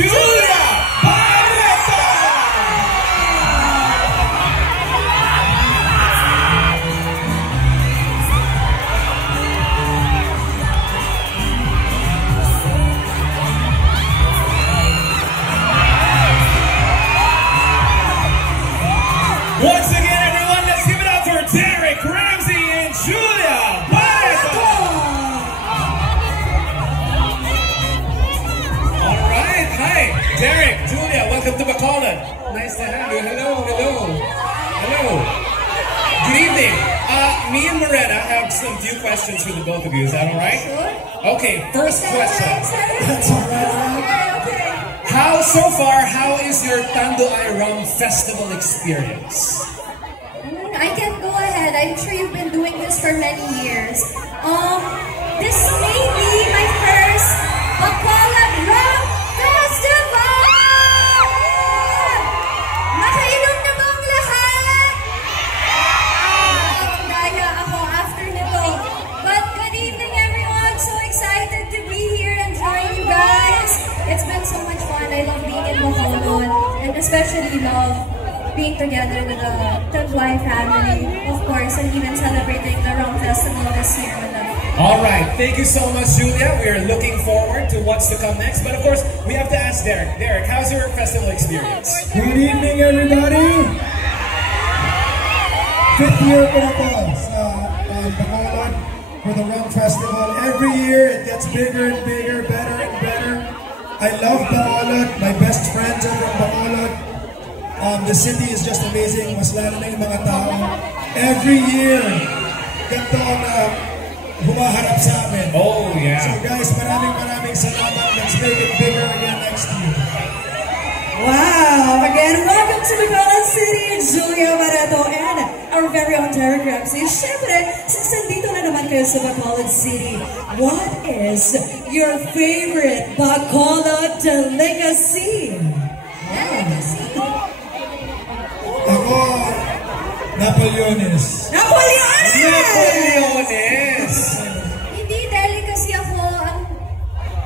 Julia Barreto! Once again, everyone, let's give it up for Derek Ramsey and Julia Barreto! All right, hi, Derek, Julia, welcome to Bacolod. Nice to have you. Hello, hello, hello. Good evening. Me and Morena have some few questions for the both of you. Is that all right? Sure. Okay, first question. That's all right. Okay. How is your Tanduay Rum Festival experience? I can go ahead. I'm sure you've been doing this for many years. This may be my first Bacolod Rum Festival! Nakainom na ba ang lahat? Daya ako after nito. But good evening, everyone. So excited to be here and join you guys. It's been so much fun. I love being in Bacolod and especially love being together with the Tanduay family, of course, and even celebrating the Rum Festival this year with them. All right, thank you so much, Julia. We are looking forward to what's to come next. But of course, we have to ask Derek. Derek, how's your festival experience? Good evening, everybody! Fifth year ko na po sa Bacolod for the Rum Festival. Every year, it gets bigger and bigger, better and better. I love Bacolod. My best friends are from Bacolod. The city is just amazing. Mas lalo na yung mga tao. Every year, ganito ang humaharap sa amin. Oh, yeah. So guys, maraming salamat. Let's make it bigger again next year. Wow! Again, welcome to Bacolod City, Julia Barreto, and our very own Derek Ramsey. Siyempre, since nandito na naman kayo sa Bacolod City, what is your favorite Bacolod delicacy? Delicacy? Ako, Napoleones. Napoleones! Napoleones! Hindi delicacy ako. Ang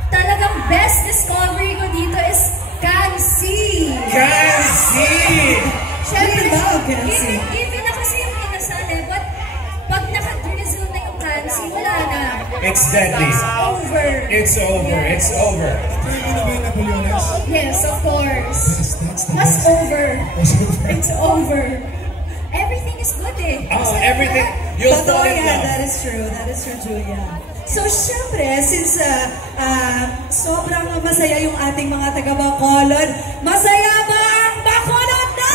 talagang best discovery ko dito is Kansi. Kansi! Siyempre, We love Kansi. even na kasi yung inasal eh, but pag naka-drizzle na yung Kansi, wala na. It's deadly. It's over. It's over. Yeah. It's over. Try mo na ba yung Napoleones? Yes, of course. Yes, that's the Mas best. over. Mas over. It's over. Everything is good eh. Oh, everything. You'll fall Totoo in yan, love. that is true, Julia. So, syempre, since sobrang masaya yung ating mga taga-Bacolod, masaya ba ang Bacolod na?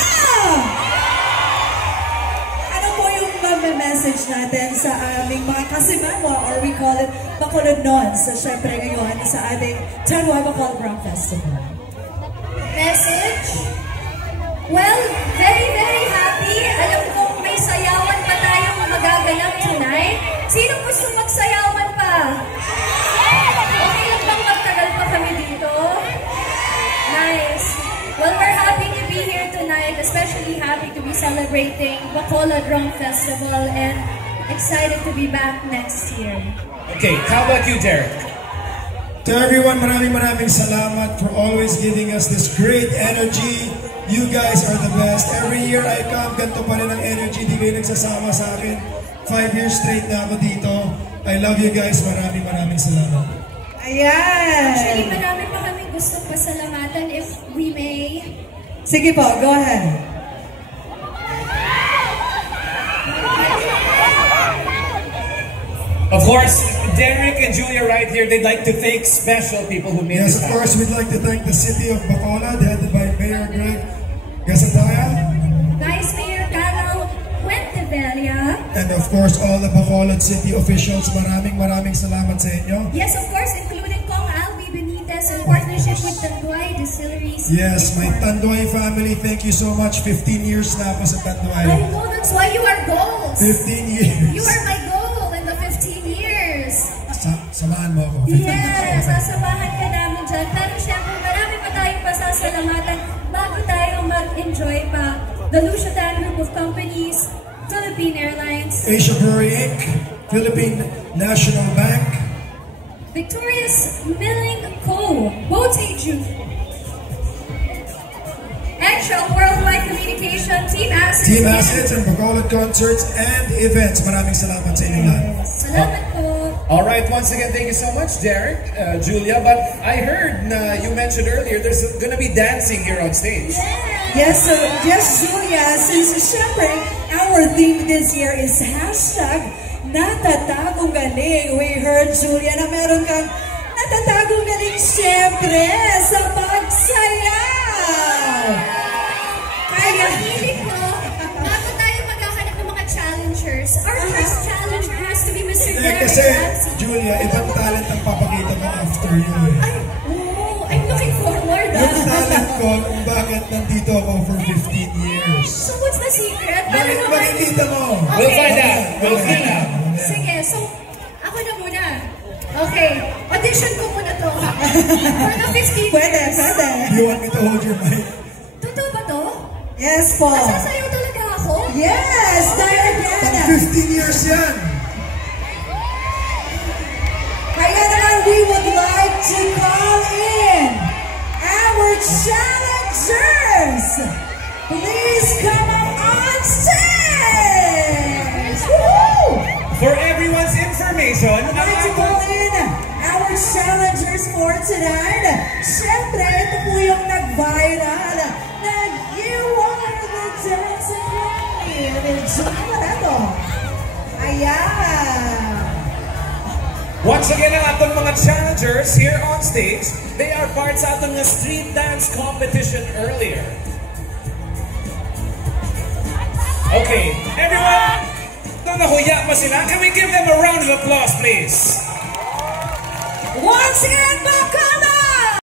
Ano po yung message natin sa aming mga kasimamo, or we call it Bacolod Nons, so syempre ngayon sa ating Tanduay Bacolod Rum Festival? Message? Well, very, very happy. Alam kong may sayawan pa tayong magaganap tonight. Sino gusto magsayawan pa? Okay lang bang magtagal pa kami dito? Nice. Well, we're happy to be here tonight, especially happy to be celebrating Bacolod Rum Festival and excited to be back next year. Okay, how about you, Derek? To everyone, maraming salamat for always giving us this great energy. You guys are the best. Every year I come, ganito pa rin ang energy. Di kayo nagsasama sa akin. 5 years straight na ako dito. I love you guys. Maraming salamat. Actually, Ayan! marami pa kami gustong pasalamatan if we may. Sige po, go ahead. Of course, Derek and Julia right here, they'd like to thank special people who made Yes, this of course, we'd like to thank the city of Bacolod, headed by Mayor Greg Gasataya, Vice Mayor Carol Fuentevilla. and of course, all the Bacolod city officials. Maraming salamat sa inyo. Yes, of course, including Kong Albi Benitez in partnership with Tanduay Distilleries. Yes, my Tanduay family, thank you so much. 15 years na ako sa I Tanduay. know, that's why you are goals. 15 years. You are my goal in the 15 years. Samahan mo ako. 15 Yes, years. sasamahan ka namin dyan. Pero syempre, marami pa tayong pasasalamatan bago tayo mag-enjoy pa. The Luciatan Group of Companies, Philippine Airlines, Asia Brewery Inc., Philippine National Bank, Victorious Milling Co., Bote Juice, Confidential Worldwide Communication Team Assets. Team Assets and Bacolod Concerts and Events. Maraming salamat sa inyo lahat. Salamat po. All right, once again, thank you so much, Derek, Julia. But I heard you mentioned earlier there's going to be dancing here on stage. Yes, so yes, Julia, since syempre, our theme this year is hashtag natatagong galing. We heard, Julia, na meron kang natatagong galing syempre sa pagsayaw. Kaya hiling ko, bago tayo maghahanap ng mga challengers, our first challenger has to be Mr. Derek Kasi, Ramsey. Julia, ibang talent ang papakita ko after you. Ay, wow, I'm looking forward. Yung talent ko kung bakit nandito ako for 15 years. So what's the secret? Ano naman? Makikita mo. We'll find out. We'll find out. Sige, so ako na muna. Okay, audition ko muna to. For the 15 Pwede, years. pwede. You want me to hold your mic? Totoo ba to? Yes po. Sasayaw talaga ako? Yes, dahil Pag yan. 15 years yan. Kaya naman, we would like to call in our challengers. Please come up on stage. Woo! For everyone's information, I'd like to call in our challengers for tonight. Siyempre, ito po yung nag-viral na You Are the Dancing Queen. Ano? Ayan. once again, ang atong mga challengers here on stage, they are part sa atong street dance competition earlier. Okay, everyone, nahuya pa sila. Can we give them a round of applause, please? Once again,